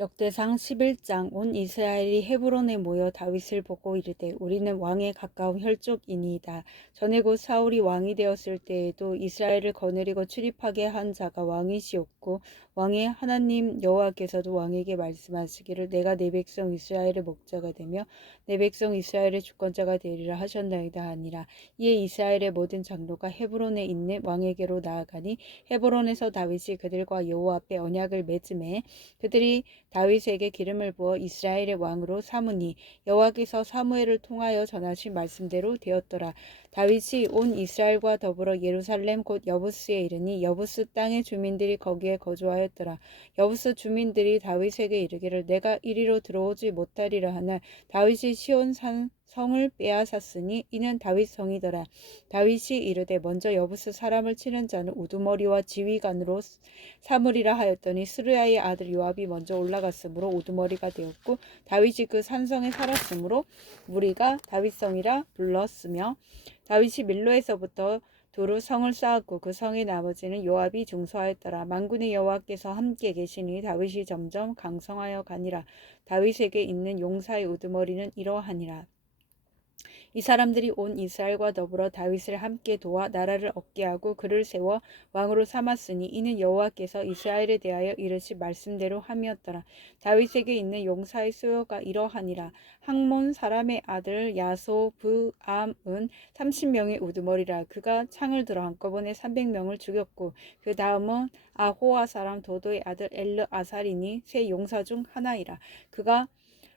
역대상 11장. 온 이스라엘이 헤브론에 모여 다윗을 보고 이르되 우리는 왕에 가까운 혈족이니이다. 전에 곧 사울이 왕이 되었을 때에도 이스라엘을 거느리고 출입하게 한 자가 왕이시었고 왕의 하나님 여호와께서도 왕에게 말씀하시기를 내가 내 백성 이스라엘의 목자가 되며 내 백성 이스라엘의 주권자가 되리라 하셨나이다 하니라. 이에 이스라엘의 모든 장로가 헤브론에 있는 왕에게로 나아가니 헤브론에서 다윗이 그들과 여호와 앞에 언약을 맺음에 그들이 다윗에게 기름을 부어 이스라엘의 왕으로 삼으니 여호와께서 사무엘을 통하여 전하신 말씀대로 되었더라. 다윗이 온 이스라엘과 더불어 예루살렘 곧 여부스에 이르니 여부스 땅의 주민들이 거기에 거주하였더라. 여부스 주민들이 다윗에게 이르기를 내가 이리로 들어오지 못하리라 하나 다윗이 시온 산 성을 빼앗았으니 이는 다윗 성이더라. 다윗이 이르되 먼저 여부스 사람을 치는 자는 우두머리와 지휘관으로 삼으리라 하였더니 스루야의 아들 요압이 먼저 올라갔으므로 우두머리가 되었고 다윗이 그 산성에 살았으므로 무리가 다윗성이라 불렀으며 다윗이 밀로에서부터 도로 성을 쌓았고 그 성의 나머지는 요압이 중수하였더라. 만군의 여호와께서 함께 계시니 다윗이 점점 강성하여 가니라. 다윗에게 있는 용사의 우두머리는 이러하니라. 이 사람들이 온 이스라엘과 더불어 다윗을 함께 도와 나라를 얻게 하고 그를 세워 왕으로 삼았으니 이는 여호와께서 이스라엘에 대하여 이르신 말씀대로 함이었더라. 다윗에게 있는 용사의 수요가 이러하니라. 항몬 사람의 아들 야소브암은 30명의 우두머리라. 그가 창을 들어 한꺼번에 300명을 죽였고 그 다음은 아호와 사람 도도의 아들 엘르아살이니 세 용사 중 하나이라. 그가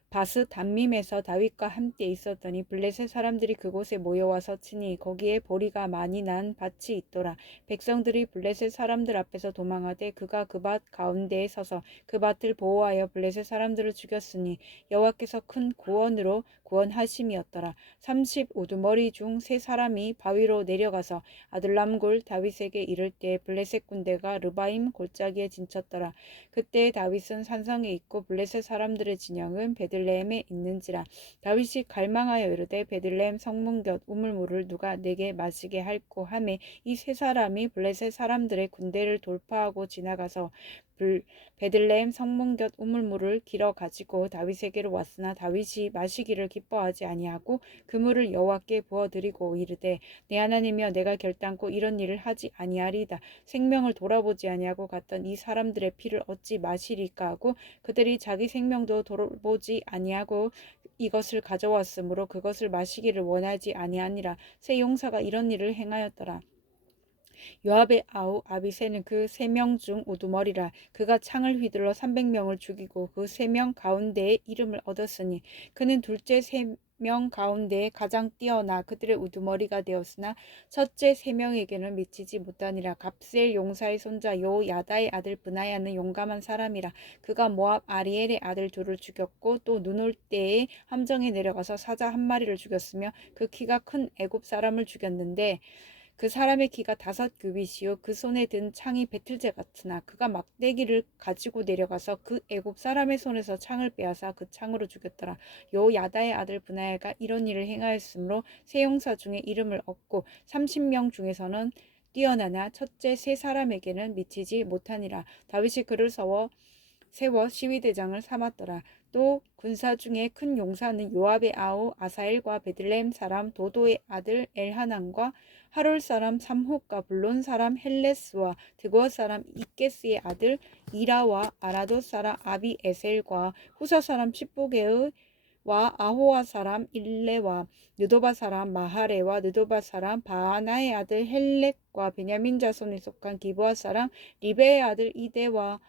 바스 담밈에서 다윗과 함께 있었더니 블레셋 사람들이 그곳에 모여와서 치니 거기에 보리가 많이 난 밭이 있더라. 백성들이 블레셋 사람들 앞에서 도망하되 그가 그 밭 가운데에 서서 그 밭을 보호하여 블레셋 사람들을 죽였으니 여호와께서 큰 구원으로 구원하심이었더라. 30 우두머리 중 세 사람이 바위로 내려가서 아둘람골 다윗에게 이를 때 블레셋 군대가 르바임 골짜기에 진쳤더라. 그때 다윗은 산성에 있고 블레셋 사람들의 진영은 베들레헴에 있는지라. 다윗이 갈망하여 이르되 베들레헴 성문 곁 우물물을 누가 내게 마시게 할꼬 하매 이 세 사람이 블레셋 사람들의 군대를 돌파하고 지나가서 베들레헴 성문 곁 우물물을 길어 가지고 다윗에게로 왔으나 다윗이 마시기를 기뻐하지 아니하고 그 물을 여호와께 부어드리고 이르되 내 하나님이여 내가 결단코 이런 일을 하지 아니하리이다. 생명을 돌아보지 아니하고 갔던 이 사람들의 피를 어찌 마시리까 하고 그들이 자기 생명도 돌아보지 아니하고 이것을 가져왔으므로 그것을 마시기를 원하지 아니하니라. 세 용사가 이런 일을 행하였더라. 요압의 아우 아비새는 그 3명 중 우두머리라. 그가 창을 휘둘러 300명을 죽이고 그 3명 가운데에 이름을 얻었으니 그는 둘째 3명 가운데에 가장 뛰어나 그들의 우두머리가 되었으나 첫째 3명에게는 미치지 못하니라. 갑셀 용사의 손자 요야다의 아들 브나야는 용감한 사람이라. 그가 모압 아리엘의 아들 둘을 죽였고 또 눈 올 때에 함정에 내려가서 사자 한 마리를 죽였으며 그 키가 큰 애굽 사람을 죽였는데 그 사람의 키가 5규빗이요 그 손에 든 창이 배틀재 같으나 그가 막대기를 가지고 내려가서 그 애굽 사람의 손에서 창을 빼앗아 그 창으로 죽였더라. 요야다의 아들 브나야가 이런 일을 행하였으므로 세 용사 중에 이름을 얻고 30명 중에서는 뛰어나나 첫째 세 사람에게는 미치지 못하니라. 다윗이 그를 세워 시위대장을 삼았더라. 또 군사 중에 큰 용사는 요압의 아우 아사엘과 베들레헴 사람 도도의 아들 엘하난과 하롤 사람 삼호과 블론 사람 헬레스와 드고아 사람 이게스의 아들 이라와 아라도 사람 아비에셀과 후사 사람 십부게의 와 아호와 사람 일레와 느도바 사람 마하레와 느도바 사람 바하나의 아들 헬렉과 베냐민 자손에 속한 기브아 사람 리베의 아들 이데와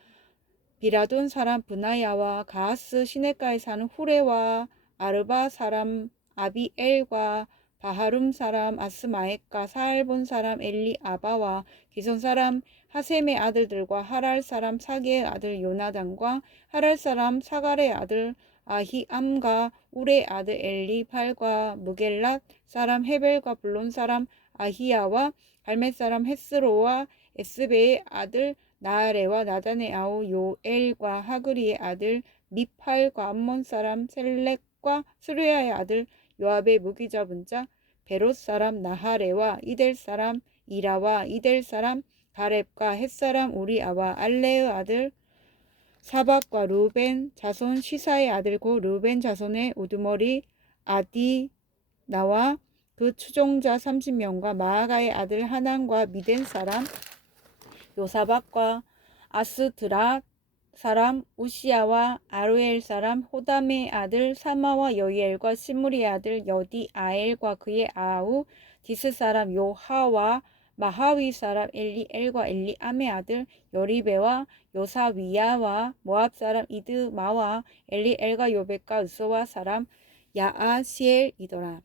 비라돈 사람 브나야와 가하스 시내가에 사는 후레와 아르바 사람 아비엘과 바하룸 사람 아스마엣과 사알본 사람 엘리아바와 기손 사람 하셈의 아들들과 하랄 사람 사게의 아들 요나단과 하랄 사람 사갈의 아들 아히암과 우레의 아들 엘리팔과 무겔랏 사람 헤벨과 블론 사람 아히야와 갈멧 사람 헤스로와 에스베의 아들 나아레와 나단의 아우 요엘과 하그리의 아들 미팔과 암몬 사람 셀렉과 스루야의 아들 요압의 무기 잡은 자 베롯 사람 나하레와 이델 사람 이라와 이델 사람 가렙과 헷 사람 우리아와 알레의 아들 사박과 루벤 자손 시사의 아들 고 루벤 자손의 우두머리 아디나와 그 추종자 30명과 마아가의 아들 하난과 미덴 사람 요사박과 아스드랏 사람 우시야와 아루엘 사람 호담의 아들 사마와 여이엘과 시므리의 아들 여디아엘과 그의 아우 디스 사람 요하와 마하위 사람 엘리엘과 엘리암의 아들 여리베와 요사위야와 모압 사람 이드마와 엘리엘과 요백과 으소와 사람 야아시엘이더라.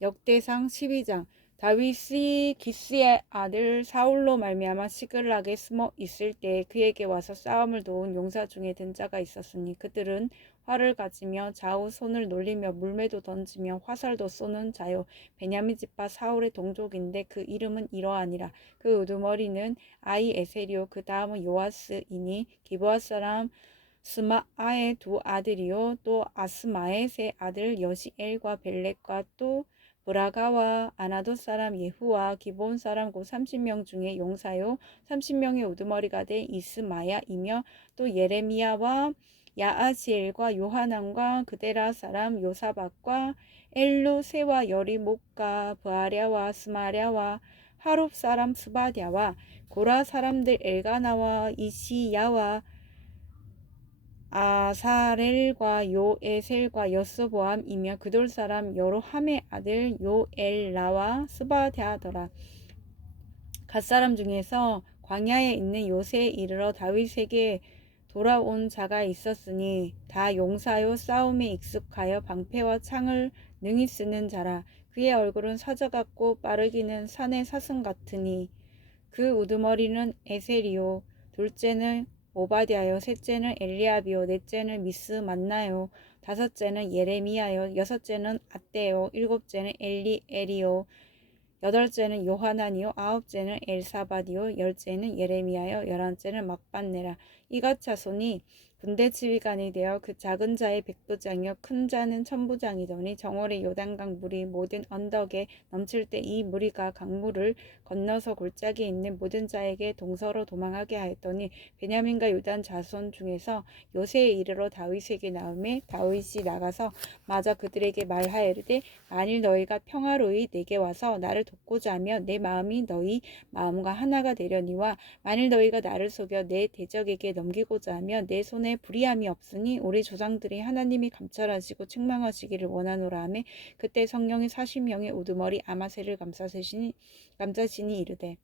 역대상 12장. 다윗이 기스의 아들 사울로 말미암아 시글락에 숨어 있을 때 그에게 와서 싸움을 도운 용사 중에 든 자가 있었으니 그들은 활을 가지며 좌우 손을 놀리며 물매도 던지며 화살도 쏘는 자요 베냐민 지파 사울의 동족인데 그 이름은 이러하니라. 그 우두머리는 아이에셀이요 그 다음은 요아스이니 기브아 사람 스마아의 두 아들이요 또 아스마의 세 아들 여시엘과 벨렉과 또 브라가와 아나돗 사람 예후와 기본 사람 곧 30명 중에 용사요 30명의 우두머리가 된 이스마야이며 또 예레미야와 야아시엘과 요하난과 그데라 사람 요사박과 엘루세와 여리목과 브아랴와 스마랴와 하룹 사람 스바랴와 고라 사람들 엘가나와 이시야와 아사렐과 요에셀과 여스보암이며 그돌 사람 여로함의 아들 요엘라와 스바랴더라. 갓사람 중에서 광야에 있는 요새에 이르러 다윗에게 돌아온 자가 있었으니 다 용사요 싸움에 익숙하여 방패와 창을 능히 쓰는 자라. 그의 얼굴은 사자 같고 빠르기는 산의 사슴 같으니 그 우두머리는 에셀이요 둘째는 오바댜요 셋째는 엘리압이요 넷째는 미스만나요 다섯째는 예레미야요 여섯째는 앗대요 일곱째는 엘리엘이요 여덟째는 요하난이요 아홉째는 엘사밧이요 열째는 예레미야요 열한째는 막반네라. 이같 자손이 군대 지휘관이 되어 그 작은 자의 백부장이요 큰 자는 천부장이더니 정월의 요단강 물이 모든 언덕에 넘칠 때 이 무리가 강물을 건너서 골짜기에 있는 모든 자에게 동서로 도망하게 하였더니 베냐민과 요단 자손 중에서 요새에 이르러 다윗에게 나오매 다윗이 나가서 마저 그들에게 말하여르되 만일 너희가 평화로이 내게 와서 나를 돕고자 하며 내 마음이 너희 마음과 하나가 되려니와 만일 너희가 나를 속여 내 대적에게 넘기고자 하며 내 손에 불의함이 없으니 우리 조상들이 하나님이 감찰하시고 책망하시기를 원하노라 하매 그때 성령이 40명의 우두머리 아마새를 감싸시니 이르되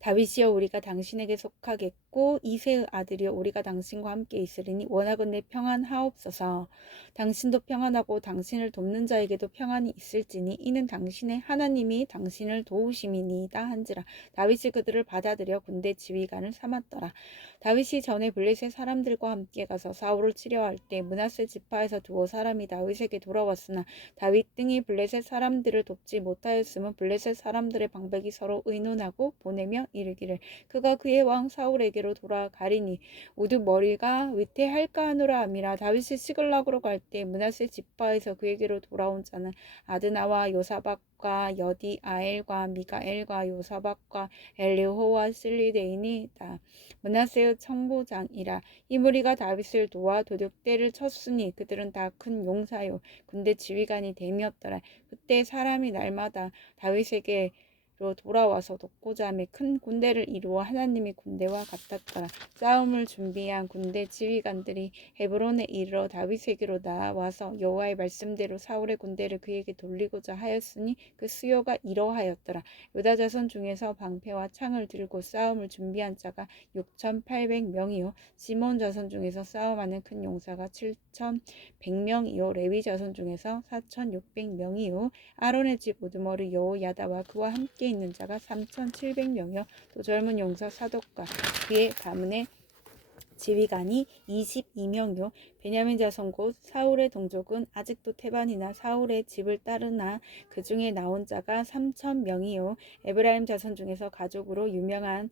다윗이여 우리가 당신에게 속하겠고 이새의 아들이여 우리가 당신과 함께 있으리니 원하건대 평안하옵소서. 당신도 평안하고 당신을 돕는 자에게도 평안이 있을지니 이는 당신의 하나님이 당신을 도우심이니이다 한지라. 다윗이 그들을 받아들여 군대 지휘관을 삼았더라. 다윗이 전에 블레셋 사람들과 함께 가서 사울을 치려할 때 므낫세 지파에서 두어 사람이 다윗에게 돌아왔으나 다윗 등이 블레셋 사람들을 돕지 못하였으면 블레셋 사람들의 방백이 서로 의논하고 보내며 이르기를 그가 그의 왕 사울에게로 돌아가리니 우두머리가 위태할까 하노라 함이라. 다윗이 시글락으로 갈 때 므낫세 지파에서 그에게로 돌아온 자는 아드나와 요사박과 여디아엘과 미가엘과 요사박과 엘리호와 실리데이니이다. 므낫세의 청부장이라. 이 무리가 다윗을 도와 도둑대를 쳤으니 그들은 다 큰 용사요 군대 지휘관이 됨이었더라. 그때 사람이 날마다 다윗에게로 돌아와서 돕고자 하며 큰 군대를 이루어 하나님의 군대와 같았더라. 싸움을 준비한 군대 지휘관들이 헤브론에 이르러 다윗에게로 나와서 여호와의 말씀대로 사울의 군대를 그에게 돌리고자 하였으니 그 수요가 이러하였더라. 유다 자손 중에서 방패와 창을 들고 싸움을 준비한 자가 6,800명이요 시몬 자손 중에서 싸움하는 큰 용사가 7,100명이요 레위 자손 중에서 4,600명이요 아론의 집 우두머리 여호야다와 그와 함께 있는 자가 3,700명이요 또 젊은 용사 사독과 그의 가문의 지휘관이 22명이요 베냐민 자손 곧 사울의 동족은 아직도 태반이나 사울의 집을 따르나 그 중에 나온 자가 3,000명이요 에브라임 자손 중에서 가족으로 유명한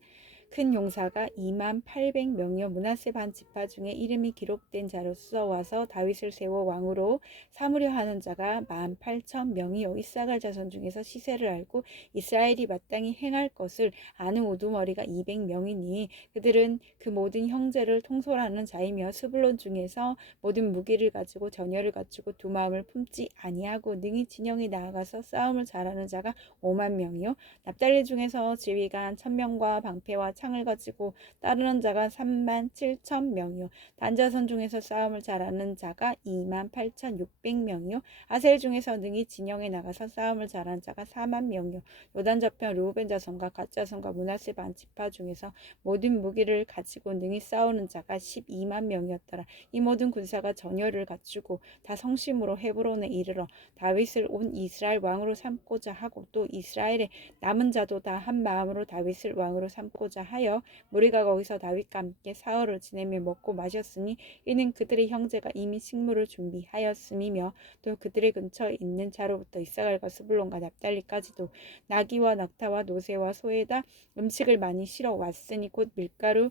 큰 용사가 28,000명이요 므낫세 반 지파 중에 이름이 기록된 자로서 와서 다윗을 세워 왕으로 삼으려 하는 자가 18,000명이요 이사갈 자손 중에서 시세를 알고 이스라엘이 마땅히 행할 것을 아는 우두머리가 200명이니 그들은 그 모든 형제를 통솔하는 자이며 스불론 중에서 모든 무기를 가지고 전열을 갖추고 두 마음을 품지 아니하고 능히 진영에 나아가서 싸움을 잘하는 자가 50,000명이요 납달리 중에서 지휘관 1,000명과 방패와 창을 가지고 따르는 자가 37,000명이요 단자손 중에서 싸움을 잘하는 자가 28,600명이요 아셀 중에서 능히 진영에 나가서 싸움을 잘하는 자가 40,000명이요 요단 저편 르우벤 자손과 갓 자손과 므낫세 반 지파 중에서 모든 무기를 가지고 능히 싸우는 자가 120,000명이었더라. 이 모든 군사가 전열을 갖추고 다 성심으로 헤브론에 이르러 다윗을 온 이스라엘 왕으로 삼고자 하고 또 이스라엘의 남은 자도 다 한 마음으로 다윗을 왕으로 삼고자 하여 무리가 거기서 다윗과 함께 사흘을 지내며 먹고 마셨으니 이는 그들의 형제가 이미 식물을 준비하였음이며 또 그들의 근처에 있는 자로부터 이사갈과 스불론과 납달리까지도 나귀와 낙타와 노새와 소에다 음식을 많이 실어 왔으니 곧 밀가루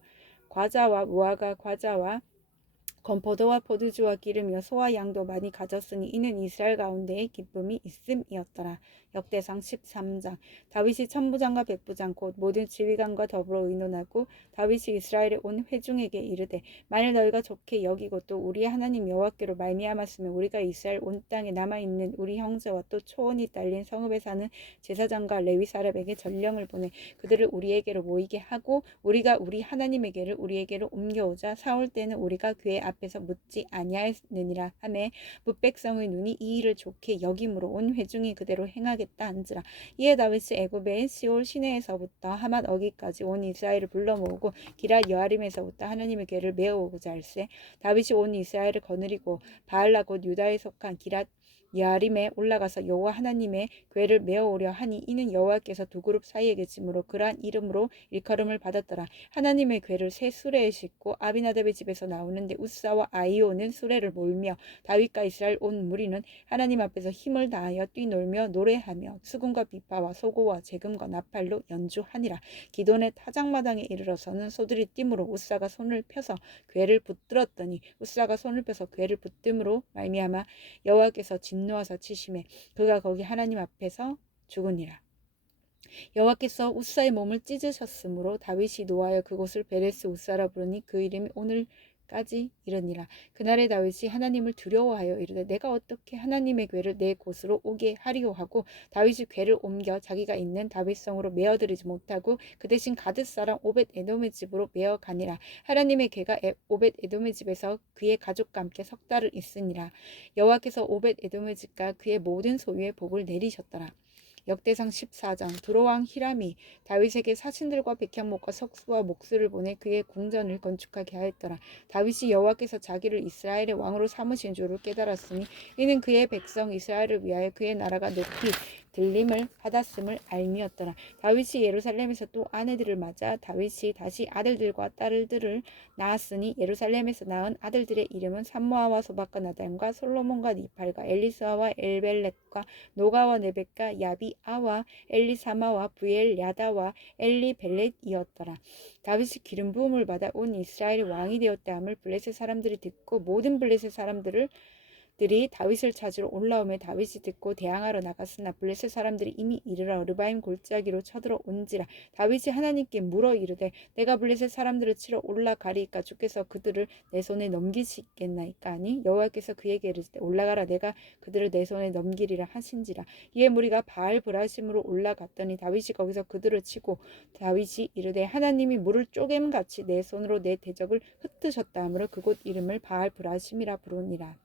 과자와 무화과 과자와 건포도와 포도주와 기름이요 소와 양도 많이 가졌으니 이는 이스라엘 가운데에 기쁨이 있음이었더라. 역대상 13장. 다윗이 천부장과 백부장 곧 모든 지휘관과 더불어 의논하고 다윗이 이스라엘에 온 회중에게 이르되 만일 너희가 좋게 여기고 또 우리의 하나님 여호와께로 말미암았으면 우리가 이스라엘 온 땅에 남아있는 우리 형제와 또 초원이 딸린 성읍에 사는 제사장과 레위 사람에게 전령을 보내 그들을 우리에게로 모이게 하고 우리가 우리 하나님에게를 우리에게로 옮겨오자 사올 때는 우리가 그의 앞에서 묻지 아니하였느니라 하매 뭇백성의 눈이 이 일을 좋게 여김으로 온 회중이 그대로 행하겠다 한지라. 이에 다윗이 애굽의 시올 시내에서부터 하맛 어기까지 온 이스라엘을 불러 모으고 기럇 여아림에서부터 하나님의 궤를 메어오고자 할세 다윗이 온 이스라엘을 거느리고 바알라 곧 유다에 속한 기럇 여아림에 올라가서 여호와 하나님의 궤를 메어오려 하니 이는 여호와께서 두 그룹 사이에 계심으로 그러한 이름으로 일컬음을 받았더라. 하나님의 궤를 새 수레에 싣고 아비나답의 집에서 나오는데 우사와 아이오는 수레를 몰며 다윗과 이스라엘 온 무리는 하나님 앞에서 힘을 다하여 뛰놀며 노래하며 수금과 비파와 소고와 재금과 나팔로 연주하니라. 기돈의 타작마당에 이르러서는 소들이 띠므로 우사가 손을 펴서 궤를 붙들었더니 우사가 손을 펴서 궤를 붙듦으로 말미암아 여호와께서 진노하사 치심에 그가 거기 하나님 앞에서 죽으니라. 여호와께서 우사의 몸을 찢으셨으므로 다윗이 노하여 그곳을 베레스 우사라 부르니 그 이름이 오늘까지 이르니라. 그날에 다윗이 하나님을 두려워하여 이르되 내가 어떻게 하나님의 궤를 내 곳으로 오게 하리오 하고 다윗이 궤를 옮겨 자기가 있는 다윗성으로 메어들이지 못하고 그 대신 가드 사람 오벳 에돔의 집으로 메어 가니라. 하나님의 궤가 오벳 에돔의 집에서 그의 가족과 함께 석 달을 있으니라. 여호와께서 오벳 에돔의 집과 그의 모든 소유에 복을 내리셨더라. 역대상 14장. 두로왕 히람이 다윗에게 사신들과 백향목과 석수와 목수를 보내 그의 궁전을 건축하게 하였더라. 다윗이 여호와께서 자기를 이스라엘의 왕으로 삼으신 줄을 깨달았으니 이는 그의 백성 이스라엘을 위하여 그의 나라가 높이 들림을 받았음을 알미었더라. 다윗이 예루살렘에서 또 아내들을 맞아 다윗이 다시 아들들과 딸들을 낳았으니 예루살렘에서 낳은 아들들의 이름은 삼모아와 소박과 나단과 솔로몬과 니팔과 엘리스아와 엘벨렛과 노가와 네벡과 야비아와 엘리사마와 부엘 야다와 엘리벨렛이었더라. 다윗이 기름 부음을 받아 온 이스라엘의 왕이 되었다 함을 블레셋 사람들이 듣고 모든 블레셋 사람들이 다윗을 찾으러 올라오매 다윗이 듣고 대항하러 나갔으나 블레셋 사람들이 이미 이르러 르바임 골짜기로 쳐들어 온지라. 다윗이 하나님께 물어 이르되 내가 블레셋 사람들을 치러 올라가리이까 주께서 그들을 내 손에 넘기시겠나이까 하니 여호와께서 그에게 이르시되 올라가라 내가 그들을 내 손에 넘기리라 하신지라. 이에 무리가 바알 브라심으로 올라갔더니 다윗이 거기서 그들을 치고 다윗이 이르되 하나님이 물을 쪼개음같이 내 손으로 내 대적을 흩으셨다 하므로 그곳 이름을 바알 브라심이라 부르니라.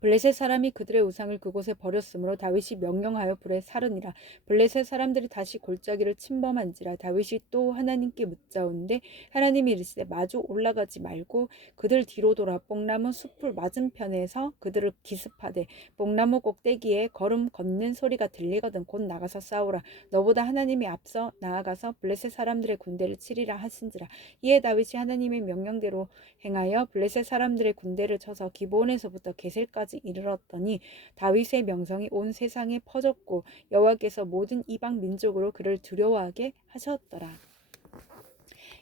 블레셋 사람이 그들의 우상을 그곳에 버렸으므로 다윗이 명령하여 불에 사르니라. 블레셋 사람들이 다시 골짜기를 침범한지라. 다윗이 또 하나님께 묻자온데 하나님이 이르시되 마주 올라가지 말고 그들 뒤로 돌아 뽕나무 숲을 맞은편에서 그들을 기습하되 뽕나무 꼭대기에 걸음 걷는 소리가 들리거든 곧 나가서 싸우라. 너보다 하나님이 앞서 나아가서 블레셋 사람들의 군대를 치리라 하신지라. 이에 다윗이 하나님의 명령대로 행하여 블레셋 사람들의 군대를 쳐서 기브온에서부터 게셀까지 이르렀더니 다윗의 명성이 온 세상에 퍼졌고 여호와께서 모든 이방 민족으로 그를 두려워하게 하셨더라.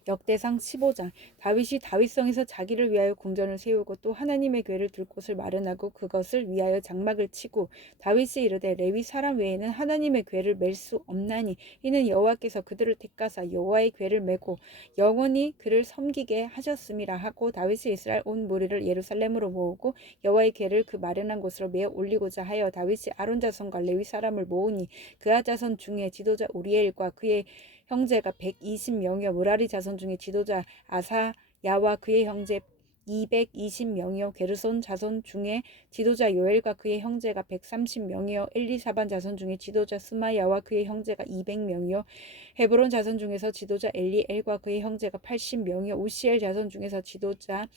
역대상 15장. 다윗이 다윗성에서 자기를 위하여 궁전을 세우고 또 하나님의 궤를 둘 곳을 마련하고 그것을 위하여 장막을 치고 다윗이 이르되 레위 사람 외에는 하나님의 궤를 맬 수 없나니 이는 여호와께서 그들을 택하사 여호와의 궤를 메고 영원히 그를 섬기게 하셨음이라 하고 다윗이 이스라엘 온 무리를 예루살렘으로 모으고 여호와의 궤를 그 마련한 곳으로 메어 올리고자 하여 다윗이 아론 자손과 레위 사람을 모으니 그아 자손 중에 지도자 우리엘과 그의 형제가 120명이요 무라리 자손 중에 지도자 아사야와 그의 형제 220명이요 게르손 자손 중에 지도자 요엘과 그의 형제가 130명이요 엘리사반 자손 중에 지도자 스마야와 그의 형제가 200명이요 헤브론 자손 중에서 지도자 엘리엘과 그의 형제가 80명이요 우시엘 자손 중에서 지도자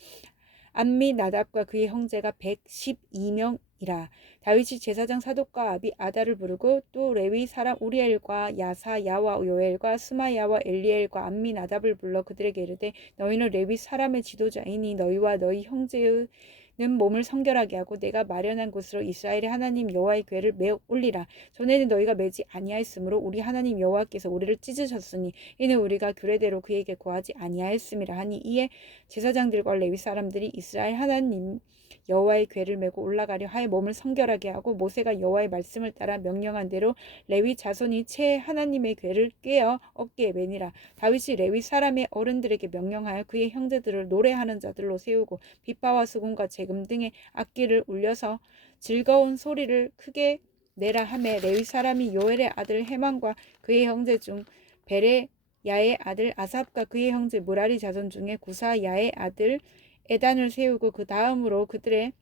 암미나답과 그의 형제가 112명이라. 다윗이 제사장 사독과 아비아달을 부르고 또 레위 사람 우리엘과 야사야와 요엘과 스마야와 엘리엘과 암미나답을 불러 그들에게 이르되 너희는 레위 사람의 지도자이니 너희와 너희 형제의 는 몸을 성결하게 하고 내가 마련한 곳으로 이스라엘의 하나님 여호와의 궤를 메어 올리라. 전에는 너희가 매지 아니하였으므로 우리 하나님 여호와께서 우리를 찢으셨으니 이는 우리가 규례대로 그에게 구하지 아니하였음이라 하니 이에 제사장들과 레위 사람들이 이스라엘 하나님 여호와의 궤를 메고 올라가려 하여 몸을 성결하게 하고 모세가 여호와의 말씀을 따라 명령한 대로 레위 자손이 채 하나님의 궤를 꿰어 어깨에 매니라. 다윗이 레위 사람의 어른들에게 명령하여 그의 형제들을 노래하는 자들로 세우고 비파와 수금과 재금 등의 악기를 울려서 즐거운 소리를 크게 내라 하매 레위 사람이 요엘의 아들 헤만과 그의 형제 중 베레야의 아들 아삽과 그의 형제 무라리 자손 중에 구사야의 아들 에단을 세우고 그 다음으로 그들의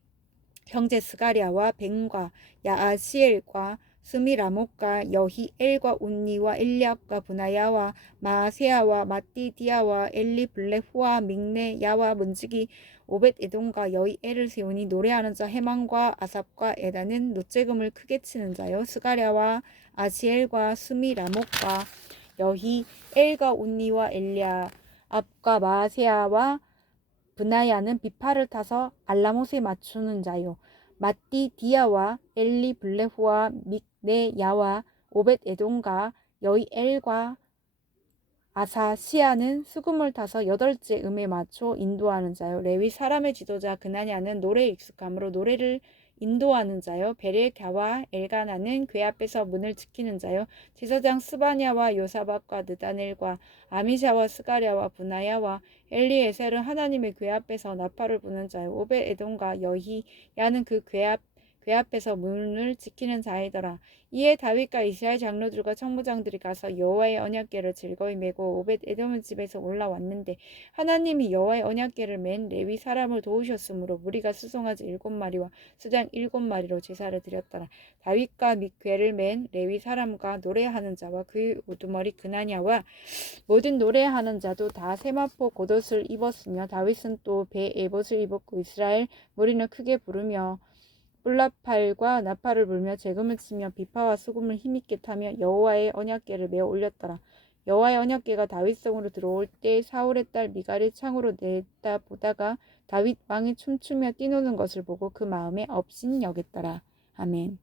형제 스가랴와 벤과 야아시엘과 스미라목과 여히엘과 운니와 엘리압과 분하야와 마세야와 마띠디야와 엘리블레후와 믹네야와 문지기 오벳에돔과 여히엘을 세우니 노래하는 자 헤만과 아삽과 에단은 노재금을 크게 치는 자요 스가랴와 아시엘과 스미라목과 여히엘과 운니와 엘리압과 마세야와 브나야는 비파를 타서 알라못에 맞추는 자요. 마띠디야와 엘리블레후와 믹네야와 오벳에돔과 여이엘과 아사시아는 수금을 타서 8째 음에 맞춰 인도하는 자요. 레위 사람의 지도자 그나냐는 노래에 익숙함으로 노래를 인도하는 자요. 베레갸와 엘가나는 궤 앞에서 문을 지키는 자요. 제사장 스바냐와 요사박과 느다넬과 아미샤와 스가랴와 분하야와 엘리에셀은 하나님의 궤 앞에서 나팔을 부는 자요. 오벳에돔과 여히야는 그 궤 앞에서 문을 지키는 자이더라. 이에 다윗과 이스라엘 장로들과 청무장들이 가서 여호와의 언약궤를 즐거이 메고 오벳에돔의 집에서 올라왔는데 하나님이 여호와의 언약궤를 맨 레위 사람을 도우셨으므로 무리가 수송아지 7마리와 수장 7마리로 제사를 드렸더라. 다윗과 궤를 맨 레위 사람과 노래하는 자와 그 우두머리 그나냐와 모든 노래하는 자도 다 세마포 겉옷을 입었으며 다윗은 또 배 에봇을 입었고 이스라엘 무리는 크게 부르며 뿔나팔과 나팔을 불며 재금을 치며 비파와 수금을 힘있게 타며 여호와의 언약궤를 메어 올렸더라. 여호와의 언약궤가 다윗성으로 들어올 때 사울의 딸 미갈이 창으로 내다 보다가 다윗 왕이 춤추며 뛰노는 것을 보고 그 마음에 업신 여겼더라. 아멘.